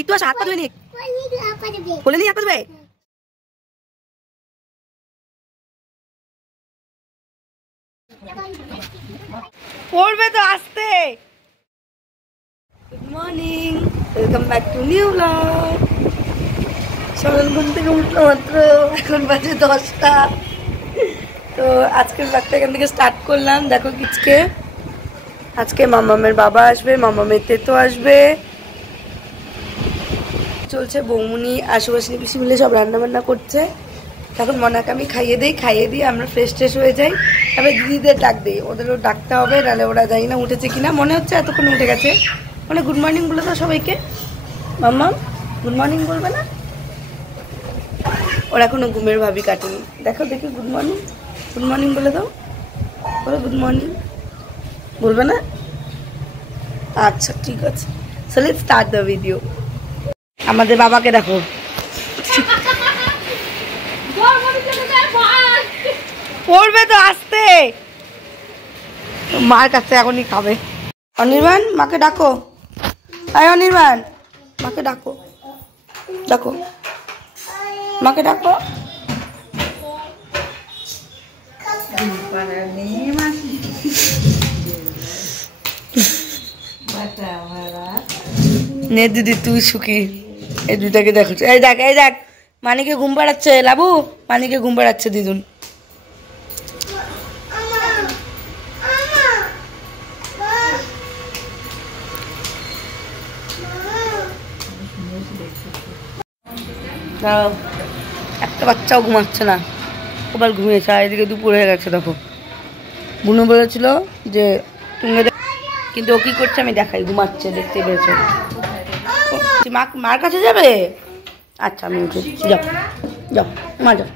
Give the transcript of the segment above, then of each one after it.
একটু আসা হাত পা ধুয়ে নি বলে নি হাত পা ধুয়ে পড়বে তো আসতে। Good morning, welcome back to new blog. সকাল ঘুম থেকে উঠলো মাত্র, এখন বাজে 10টা। তো আজকের ব্লগটা এখান থেকে স্টার্ট করলাম। দেখো কিচকে আজকে মামামের বাবা আসবে, মামামের তেতো আসবে, চলছে বৌমনি আশুবাসিনী পিসি মিলে সব রান্না বান্না করছে। এখন মনাকে আমি খাইয়ে দিয়ে আমরা ফ্রেশ ট্রেশ হয়ে যাই, তারপরে দিদিদের ডাক দিই, ওদেরও ডাকতে হবে, নাহলে ওরা যাই না উঠেছে কিনা। মনে হচ্ছে এতক্ষণ উঠে গেছে। মানে গুড মর্নিং বলে দাও সবাইকে। মাম্মাম গুড মর্নিং বলবে না? ওরা এখনো ঘুমের ভাবি কাটেনি। দেখো দেখি গুড মর্নিং বলে দাও, বলো গুড মর্নিং। বলবে না? আচ্ছা ঠিক আছে, so let's start the video. আমাদের বাবাকে দেখো, পড়বে তো আসতে, মার কাছে এখনই খাবে। অনির্বাণ মাকে ডাকো, আয় অনির্বাণ মাকে ডাকো, ডাকো মাকে ডাকো। নে দিদি তুই সুখী, এই দুটাকে দেখো। এই দেখ মানিকে ঘুম পাড়াচ্ছে, লাবু মানিকে ঘুম পাড়াচ্ছে দিদুন। একটা বাচ্চাও ঘুমাচ্ছে না, ওবার ঘুমিয়েছে। আর এদিকে দুপুর হয়ে গেছে। দেখো বুনু বলেছিল যে তুমি, কিন্তু ও কি করছে আমি দেখাই, ঘুমাচ্ছে, দেখতে পেয়েছো। মার কাছে যাবে? আচ্ছা আমি উঠে যাও যাও মা যাও,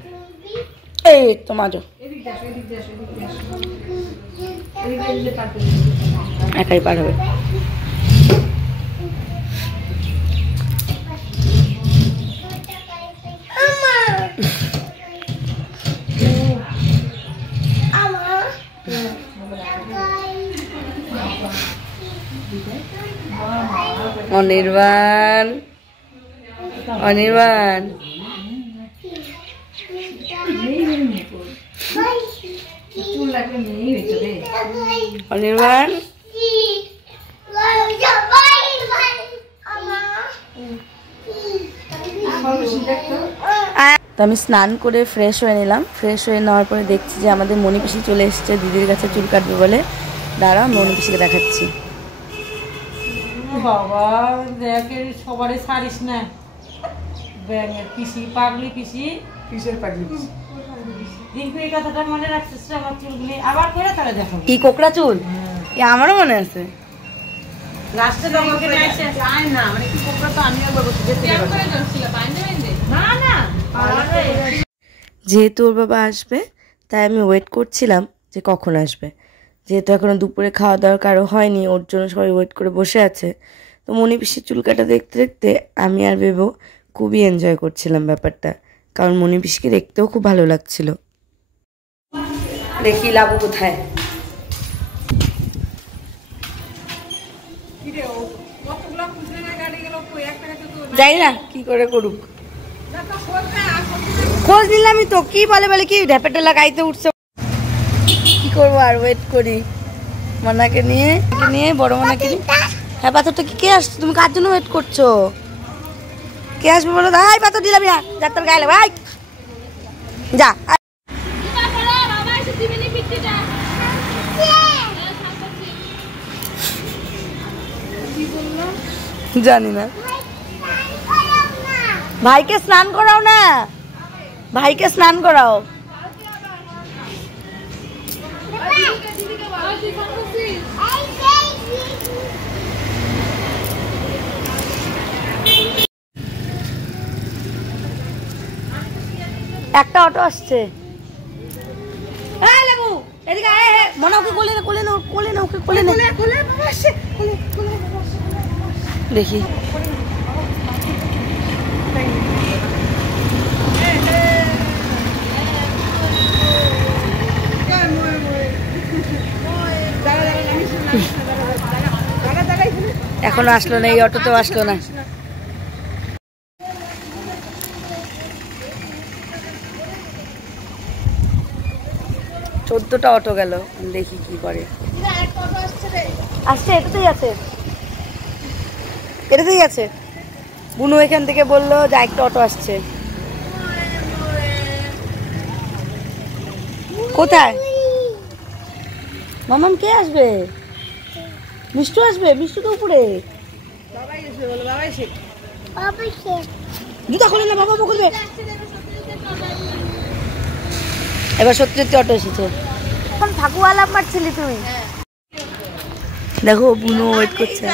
এই তো মা যাও, একাই পার হবে। অনির্বাণ অনির্বাণ অনির্বাণ তো আমি স্নান করে ফ্রেশ হয়ে নিলাম। ফ্রেশ হয়ে নেওয়ার পরে দেখছি যে আমাদের মনি পিসি চলে এসছে দিদির কাছে চুল কাটবে বলে। দাঁড়া মনি পিসিকে দেখাচ্ছি। বাবা দেখে সবারই ছাড়িস না, ব্যাঙের পিসি, পাগলি পিসি, কিসের পাগলি পিসি? কিন্তু এই কথাটা মনে রাখছিস আমার চুলগুলি আবার করে তাহলে দেখো কি কোকড়া চুল, আমারও মনে আছে। লাস্টে তোমাকে নিয়েছে আয় না, মানে কি কোকড়া তো আমিও বলছি যেতে করে যাচ্ছিল বাইন্দে না না। যেহেতু ওর বাবা আসবে তাই আমি ওয়েট করছিলাম যে কখন আসবে। যেহেতু এখনো দুপুরে খাওয়া দাওয়ার কারো হয়নি, ওর জন্য সবাই ওয়েট করে বসে আছে। তো মনি পিসির চুল কাটা দেখতে দেখতে আমি আর বেবো খুবই এনজয় করছিলাম ব্যাপারটা, কারণ মনি পিসিকে দেখতেও খুব ভালো লাগছিল। দেখি লাবু কোথায়। যাই না কি করে করুক, খোঁজ নিলামই তো। কি বলে কি ঢেপেটে লাগাইতে উঠছে, কি করবো আর ওয়েট করি। মনাকে নিয়ে বড় মনাকে নিয়ে। হ্যাঁ পাথরটা কি কে আসছে? তুমি কার জন্য ওয়েট করছো? কে আসবে বলো? ভাই পাথর দিলাম না, যাত্রার গাইলে ভাই যা। জানি না, ভাইকে স্নান করাও না, ভাইকে স্নান করাও। একটা অটো আসছে। মনে ওকে কোলে না, কোলে না, কোলে না, ওকে কোলে না, দেখি। এখনো আসলো না, এই অটোতেও আসলো না। চোদ্দটা অটো গেল, দেখি কি করে। আসছে, এটাতেই আছে, এটাতেই আছে। বুনু এখান থেকে বললো যে একটা অটো আসছে। কোথায় মামাম? কে আসবে? মিষ্টু আসবে। মিষ্টু তো উপরে। জুতা খুলে না, বাবা খুলবে। এবার সত্যি সত্যি অটো এসেছে। এখন ফাঁকুয়া লাভ মারছিলি তুই? দেখো বুনু ওয়েট করছে।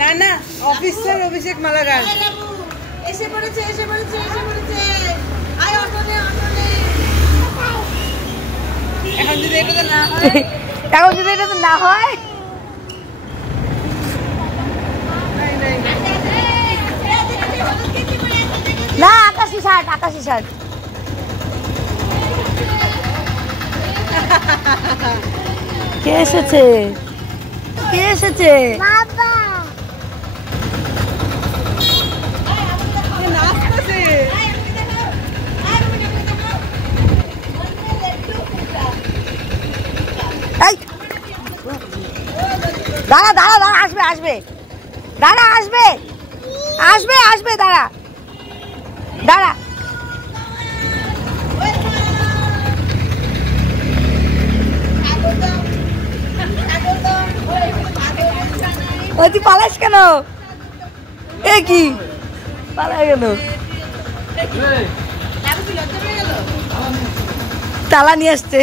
না না, অফিসার অভিষেক মালাকার এসে পড়েছে, এসে পড়েছে, এসে পড়েছে। আয় অটো নে, অটো নে। এখন যদি এটা না হয়, এখন যদি এটা না হয়, না আকাশি শার্ট, আকাশি শার্ট। কে এসেছে? কে এসেছে? বাবা। দাঁড়া দাঁড়া দাঁড়া, আসবে আসবে, দাঁড়া আসবে, আসবে আসবে, দাঁড়া দাঁড়া। ওই তুই পালাস কেন? এ কি পালাই গেল? তালা নিয়ে আসছে।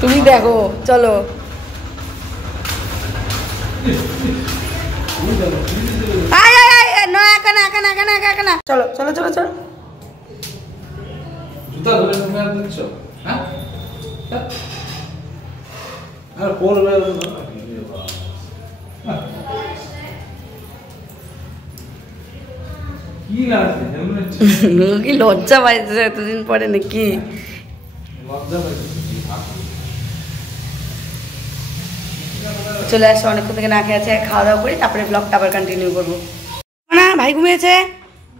তুমি দেখো, চলো। চলো চলো চলো চলো। জুতা ধরে তুমি আর দিচ্ছ? হ্যাঁ? আর পড়বে কি লাগছে? হেলমেট কি লজ্জা পাইছে এতদিন পরে নাকি? লজ্জা পাইছে। চলে আসছে, অনেকক্ষণ থেকে না খেয়ে আছে। খাওয়া দাওয়া করি, তারপরে ব্লগটা আবার কন্টিনিউ করবো। না ভাই ঘুমিয়েছে,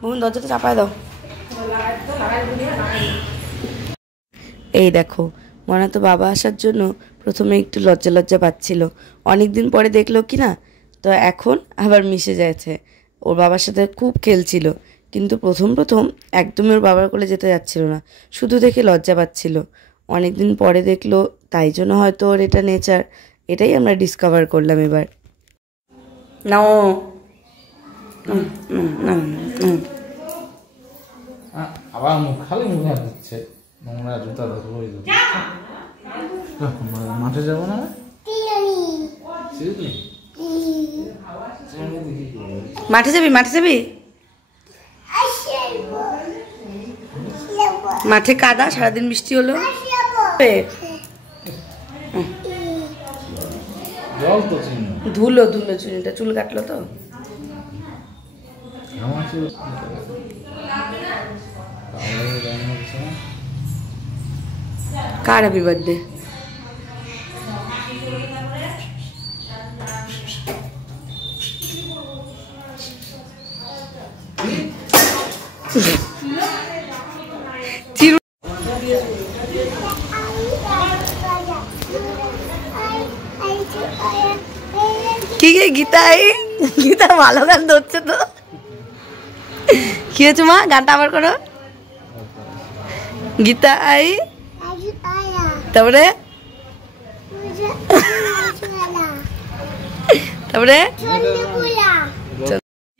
বোন দরজাটা চাপায় দাও। এই দেখো, মনে তো বাবা আসার জন্য প্রথমে একটু লজ্জা লজ্জা পাচ্ছিল, অনেকদিন পরে দেখলো কি না, তো এখন আবার মিশে যাচ্ছে। ওর বাবার সাথে খুব খেলছিল, কিন্তু প্রথম প্রথম একদমই ওর বাবার কোলে যেতে যাচ্ছিল না, শুধু দেখে লজ্জা পাচ্ছিল। অনেকদিন পরে দেখলো, তাই জন্য হয়তো ওর এটা নেচার। এটাই আমরা ডিসকভার করলাম এবার। নাও আবার মুখ খালি মুখে হাত দিচ্ছে, নোংরা জুতা ধরবো। মাঠে যাবো না? মাঠে যাবি? মাঠে যাবি? মাঠে কাদা, সারাদিন বৃষ্টি হলো। জল তো ধুলো ধুলো, চুলটা চুল কাটলো তো। কার হ্যাপি বার্থডে? কি গে গীতাই? গীতা ভালো গান ধরছে তো। কি হয়েছে মা? গানটা আবার করো। গীতা আই, তারপরে তারপরে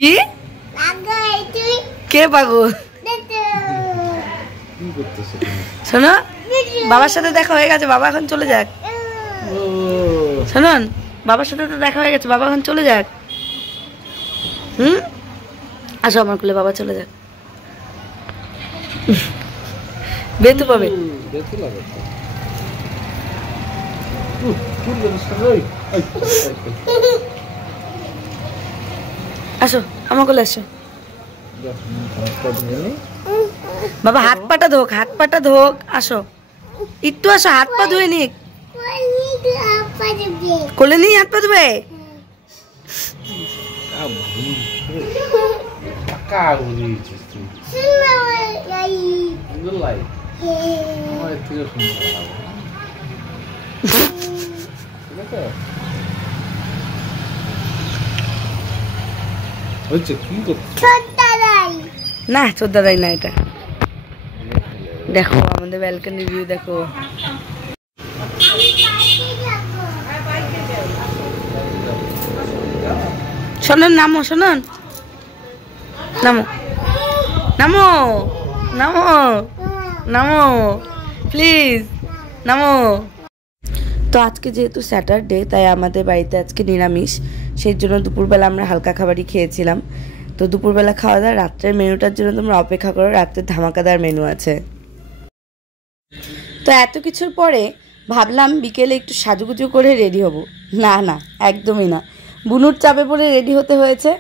কি? কে পাগল? শোনো, বাবার সাথে দেখা হয়ে গেছে, বাবা এখন চলে যাক। শোনুন, বাবার সাথে তো দেখা হয়ে গেছে, বাবা এখন চলে যাক। আসো আমার কোলে, বাবা চলে যাক। বেতু পাবে আসো আমার কোলে আসো বাবা হাত পাটা ধোক আসো একটু আসো হাত পা ধুয়ে নিক কোলে নিয়ে হাত পা ধুবে না তোর দাদাই না এটা দেখো আমাদের ব্যালকনি ভিউ দেখো শোনন নামো শোনন নামো নামো নামো নামো প্লিজ নামো তো আজকে যেহেতু স্যাটারডে তাই আমাদের বাড়িতে আজকে নিরামিষ সেই জন্য দুপুরবেলা আমরা হালকা খাবারই খেয়েছিলাম তো দুপুরবেলা খাওয়া দাওয়া রাত্রের মেনুটার জন্য তোমরা অপেক্ষা করো রাত্রের ধামাকাদার মেনু আছে তো এত কিছুর পরে ভাবলাম বিকেলে একটু সাজুগুজু করে রেডি হব না না একদমই না বুনুর চাপে পড়ে রেডি হতে হয়েছে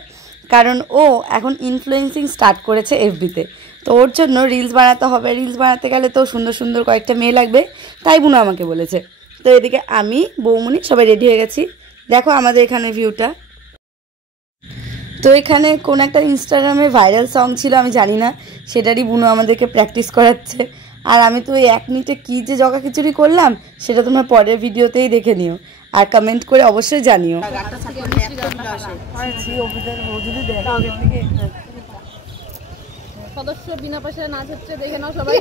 কারণ ও এখন ইনফ্লুয়েন্সিং স্টার্ট করেছে এফবিতে তো ওর জন্য রিলস বানাতে হবে রিলস বানাতে গেলে তো সুন্দর সুন্দর কয়েকটা মেয়ে লাগবে তাই বুনু আমাকে বলেছে তো এদিকে আমি বৌমনি সবাই রেডি হয়ে গেছি দেখো আমাদের এখানে ভিউটা তো এখানে কোন একটা ইনস্টাগ্রামে ভাইরাল সং ছিল আমি জানি না সেটারই বুনু আমাদেরকে প্র্যাকটিস করাচ্ছে আর আমি তো ওই 1 মিনিটে কী যে জগা খিচুড়ি করলাম সেটা তোমরা পরের ভিডিওতেই দেখে নিও আর কমেন্ট করে অবশ্যই জানিও সদস্য বিনা পয়সায় নাচ হচ্ছে দেখে নাও সবাই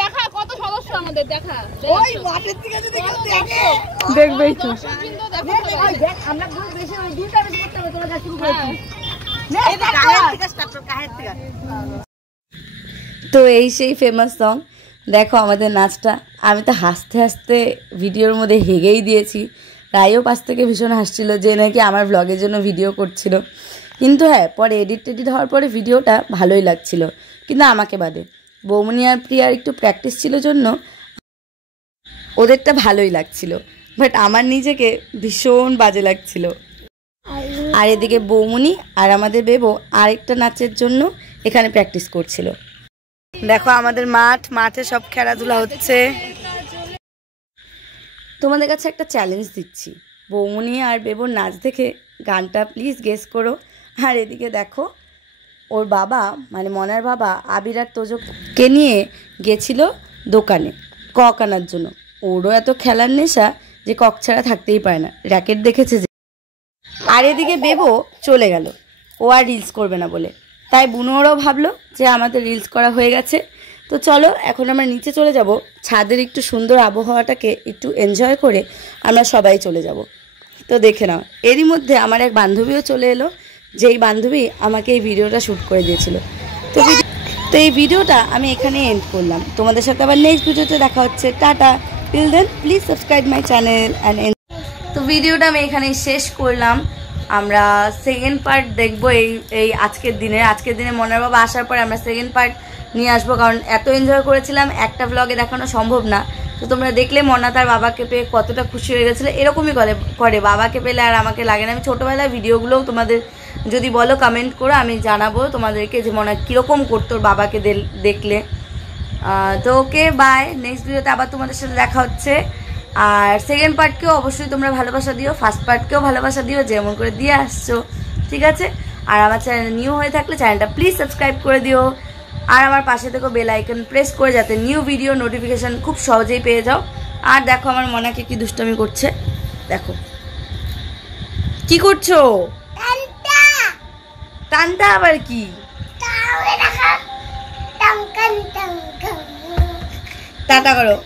দেখা কত সদস্য আমাদের দেখা ওই ওয়াটের থেকে যদি কেউ দেখে দেখবেই তো আমরা গ্রুপ বেশি ওই দুইটা বেশি করতে হবে তোমরা শুরু করেছি তো এই সেই ফেমাস সং দেখো আমাদের নাচটা আমি তো হাসতে হাসতে ভিডিওর মধ্যে হেগেই দিয়েছি রায়ও পাশ থেকে ভীষণ হাসছিল যে নাকি আমার ব্লগের জন্য ভিডিও করছিল কিন্তু হ্যাঁ পরে এডিট হওয়ার পরে ভিডিওটা ভালোই লাগছিল কিন্তু আমাকে বাদে বৌমনি আর প্রিয়ার একটু প্র্যাকটিস ছিল জন্য ওদেরটা ভালোই লাগছিল বাট আমার নিজেকে ভীষণ বাজে লাগছিল আর এদিকে বৌমনি আর আমাদের বেবো আরেকটা নাচের জন্য এখানে প্র্যাকটিস করছিল দেখো আমাদের মাঠে সব খেলাধুলা হচ্ছে তোমাদের কাছে একটা চ্যালেঞ্জ দিচ্ছি বৌমনি আর বেবোর নাচ দেখে গানটা প্লিজ গেস করো আর এদিকে দেখো ওর বাবা মানে মনার বাবা আবির আর তোজককে নিয়ে গেছিল দোকানে কক আনার জন্য ওরও এত খেলার নেশা যে কক ছাড়া থাকতেই পারে না র্যাকেট দেখেছে যে আর এদিকে বেবো চলে গেল ও আর রিলস করবে না বলে তাই বুনোরাও ভাবলো যে আমাদের রিলস করা হয়ে গেছে তো চলো এখন আমরা নিচে চলে যাব ছাদের একটু সুন্দর আবহাওয়াটাকে একটু এনজয় করে আমরা সবাই চলে যাব তো দেখে নাও এরই মধ্যে আমার এক বান্ধবীও চলে এলো যেই বান্ধবী আমাকে এই ভিডিওটা শ্যুট করে দিয়েছিল তো এই ভিডিওটা আমি এখানে এন্ড করলাম তোমাদের সাথে আবার নেক্সট ভিডিওতে দেখা হচ্ছে tata till then please subscribe my channel and তো ভিডিওটা আমি এখানে শেষ করলাম আমরা সেকেন্ড পার্ট দেখবো এই আজকের দিনে মনার বাবা আসার পরে আমরা সেকেন্ড পার্ট নিয়ে আসবো কারণ এত এনজয় করেছিলাম একটা ব্লগে দেখানো সম্ভব না তো তোমরা দেখলে মনা তার বাবাকে পেয়ে কতটা খুশি হয়ে গেছিলো এরকমই করে বাবাকে পেলে আর আমাকে লাগে না আমি ছোটোবেলায় ভিডিওগুলোও তোমাদের যদি বলো কমেন্ট করো আমি জানাবো তোমাদেরকে যে মনা কীরকম করতো বাবাকে দেখলে তো ওকে বাই নেক্সট ভিডিওতে আবার তোমাদের সাথে দেখা হচ্ছে আর সেকেন্ড পার্টকেও অবশ্যই তোমরা ভালোবাসা দিও ফার্স্ট পার্টকেও ভালোবাসা দিও যেমন করে দিয়ে আসছো ঠিক আছে আর আমার চ্যানেল নিউ হয়ে থাকলে চ্যানেলটা প্লিজ সাবস্ক্রাইব করে দিও আর আমার পাশে থেকে বেল আইকন প্রেস করে যাতে নিউ ভিডিও নোটিফিকেশন খুব সহজেই পেয়ে যাও আর দেখো আমার মনাকে কি দুষ্টামি করছে দেখো কি করছো টানটা আবার কি টাটা করো